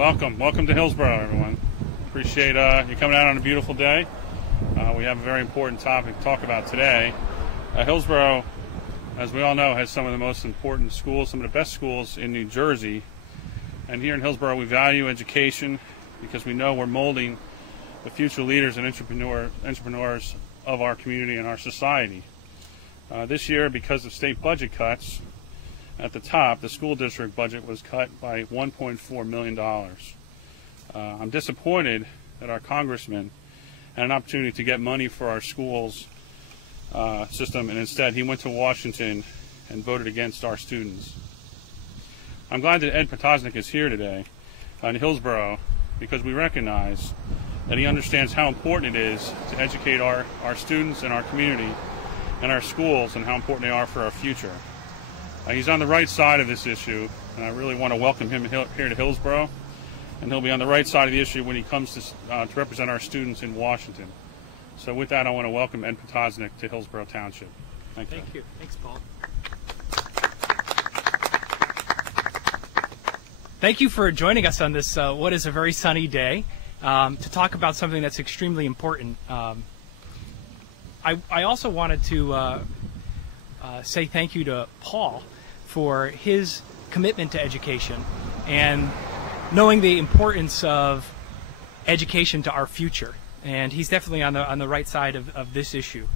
Welcome to Hillsborough, everyone. Appreciate you coming out on a beautiful day. We have a very important topic to talk about today. Hillsborough, as we all know, has some of the most important schools, some of the best schools in New Jersey. And here in Hillsborough, we value education because we know we're molding the future leaders and entrepreneurs of our community and our society. This year, because of state budget cuts, at the top, the school district budget was cut by $1.4 million. I'm disappointed that our congressman had an opportunity to get money for our schools system, and instead he went to Washington and voted against our students. I'm glad that Ed Potosnak is here today in Hillsborough because we recognize that he understands how important it is to educate our students and our community and our schools and how important they are for our future. He's on the right side of this issue, and I really want to welcome him here to Hillsborough, and he'll be on the right side of the issue when he comes to represent our students in Washington. So with that, I want to welcome Ed Potosnak to Hillsborough Township. Thank you. Thanks, Paul. Thank you for joining us on this, what is a very sunny day, to talk about something that's extremely important. I also wanted to say thank you to Paul for his commitment to education and knowing the importance of education to our future. And he's definitely on the right side of this issue.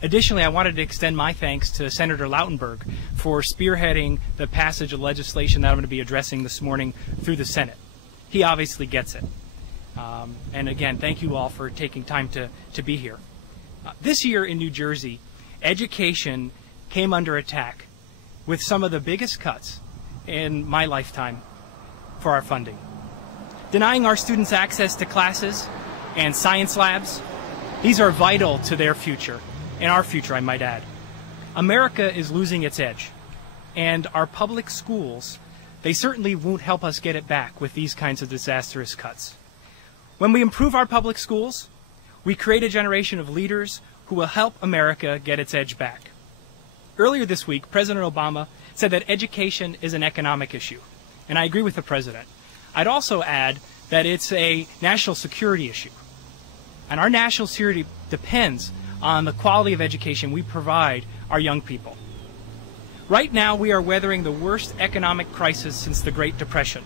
Additionally, I wanted to extend my thanks to Senator Lautenberg for spearheading the passage of legislation that I'm going to be addressing this morning through the Senate. He obviously gets it. And again, thank you all for taking time to be here. This year in New Jersey, education came under attack with some of the biggest cuts in my lifetime for our funding. Denying our students access to classes and science labs, these are vital to their future, and our future, I might add. America is losing its edge, and our public schools, they certainly won't help us get it back with these kinds of disastrous cuts. When we improve our public schools, we create a generation of leaders who will help America get its edge back. Earlier this week, President Obama said that education is an economic issue, and I agree with the president. I'd also add that it's a national security issue, and our national security depends on the quality of education we provide our young people. Right now, we are weathering the worst economic crisis since the Great Depression,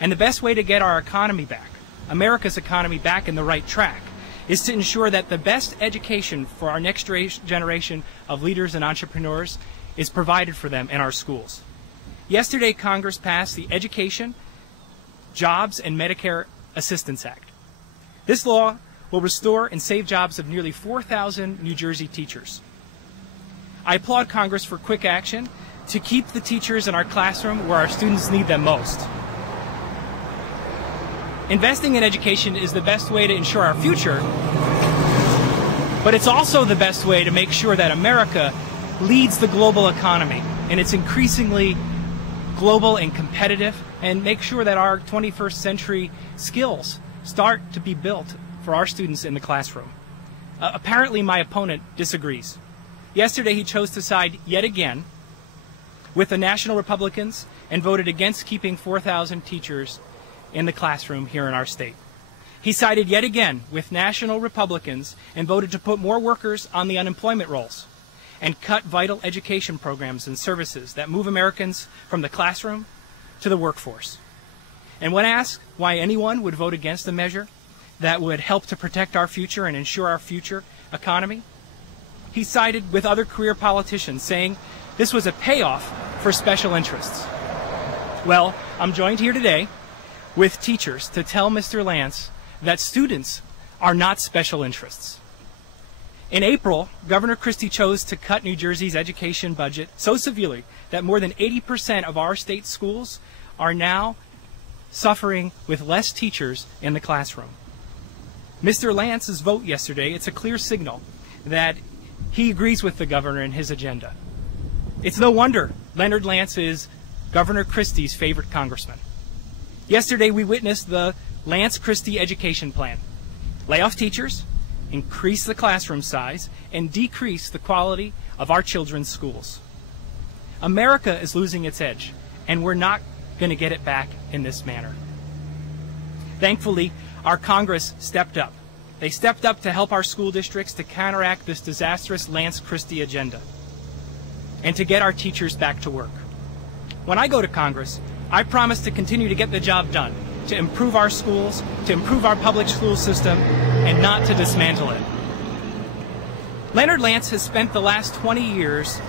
and the best way to get our economy back, America's economy back in the right track, is to ensure that the best education for our next generation of leaders and entrepreneurs is provided for them in our schools. Yesterday, Congress passed the Education, Jobs, and Medicaid Assistance Act. This law will restore and save jobs of nearly 4,000 New Jersey teachers. I applaud Congress for quick action to keep the teachers in our classroom where our students need them most. Investing in education is the best way to ensure our future, but it's also the best way to make sure that America leads the global economy, and it's increasingly global and competitive, and make sure that our 21st century skills start to be built for our students in the classroom. Apparently, my opponent disagrees. Yesterday, he chose to side yet again with the National Republicans and voted against keeping 4,000 teachers in the classroom here in our state. He sided yet again with national Republicans and voted to put more workers on the unemployment rolls and cut vital education programs and services that move Americans from the classroom to the workforce. And when asked why anyone would vote against a measure that would help to protect our future and ensure our future economy, he sided with other career politicians, saying this was a payoff for special interests. Well, I'm joined here today with teachers to tell Mr. Lance that students are not special interests. In April, Governor Christie chose to cut New Jersey's education budget so severely that more than 80% of our state schools are now suffering with less teachers in the classroom. Mr. Lance's vote yesterday, it's a clear signal that he agrees with the governor and his agenda. It's no wonder Leonard Lance is Governor Christie's favorite congressman. Yesterday, we witnessed the Lance-Christie education plan. Lay off teachers, increase the classroom size, and decrease the quality of our children's schools. America is losing its edge, and we're not going to get it back in this manner. Thankfully, our Congress stepped up. They stepped up to help our school districts to counteract this disastrous Lance Christie agenda and to get our teachers back to work. When I go to Congress, I promise to continue to get the job done, to improve our schools, to improve our public school system, and not to dismantle it. Leonard Lance has spent the last 20 years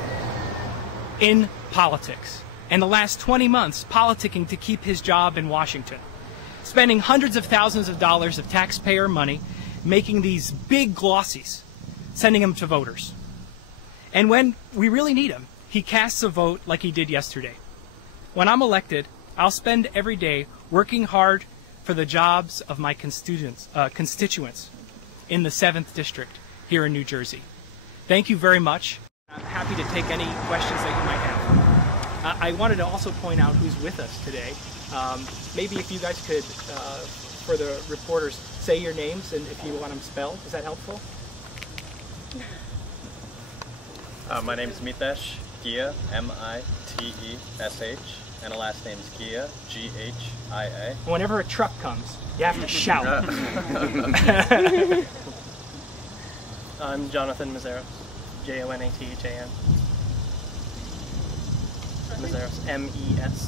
in politics and the last 20 months politicking to keep his job in Washington, spending hundreds of thousands of dollars of taxpayer money making these big glossies, sending them to voters. And when we really need him, he casts a vote like he did yesterday. When I'm elected, I'll spend every day working hard for the jobs of my constituents in the 7th District here in New Jersey. Thank you very much. I'm happy to take any questions that you might have. I wanted to also point out who's with us today. Maybe if you guys could, for the reporters, say your names and if you want them spelled. Is that helpful? My name is Mitesh Gia, M-I-T-E-S-H, and the last name is Gia, G-H-I-A. Whenever a truck comes, you have to shout. I'm Jonathan Mazeros, J-O-N-A-T-H-A-N. Mazeros, M-E-S-Z-A-R-O-S.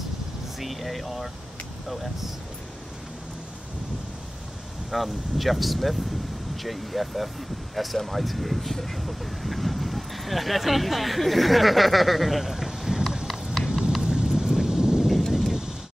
Jeff Smith, J-E-F-F-S-M-I-T-H. That's easy.